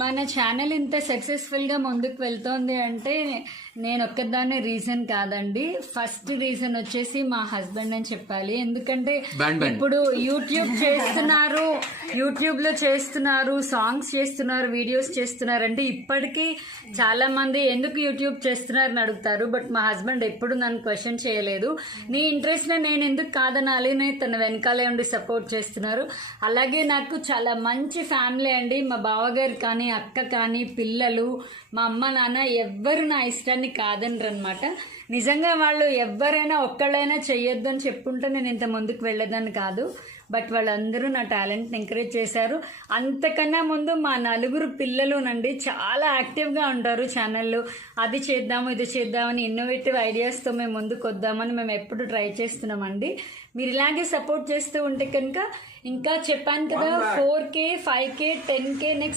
మన ఛానల్ ఇంత సక్సెస్ఫుల్గా ముందుకు వెళ్తోంది అంటే నేను ఒక్కదాన్నే రీజన్ కాదండి. ఫస్ట్ రీజన్ వచ్చేసి మా హస్బెండ్ అని చెప్పాలి. ఎందుకంటే ఇప్పుడు యూట్యూబ్లో చేస్తున్నారు, సాంగ్స్ చేస్తున్నారు, వీడియోస్ చేస్తున్నారు అంటే ఇప్పటికీ చాలా మంది ఎందుకు యూట్యూబ్ చేస్తున్నారని అడుగుతారు. బట్ మా హస్బెండ్ ఎప్పుడు నన్ను క్వశ్చన్ చేయలేదు. నీ ఇంట్రెస్ట్ నేను ఎందుకు కాదనాలి అని తన వెనకాలే ఉండి సపోర్ట్ చేస్తున్నారు. అలాగే నాకు చాలా మంచి ఫ్యామిలీ అండి. మా బావగారు కానీ, అక్క కానీ, పిల్లలు, మా అమ్మ నాన్న ఎవ్వరు నా ఇష్టాన్ని కాదనరు అనమాట. నిజంగా వాళ్ళు ఎవరైనా ఒక్కళ్ళైనా చెయ్యొద్దు అని చెప్పుంటే నేను ఇంత ముందుకు వెళ్ళేదాన్ని కాదు. బట్ వాళ్ళందరూ నా టాలెంట్ని ఎంకరేజ్ చేశారు. అంతకన్నా ముందు మా నలుగురు పిల్లలునండి చాలా యాక్టివ్గా ఉంటారు ఛానల్లో. అది చేద్దాము, ఇది చేద్దామని ఇన్నోవేటివ్ ఐడియాస్తో మేము ముందుకు వద్దామని మేము ఎప్పుడు ట్రై చేస్తున్నామండి. మీరు ఇలాగే సపోర్ట్ చేస్తూ ఉంటే కనుక ఇంకా చెప్పాను కదా 4K, 5K, 10K నెక్స్ట్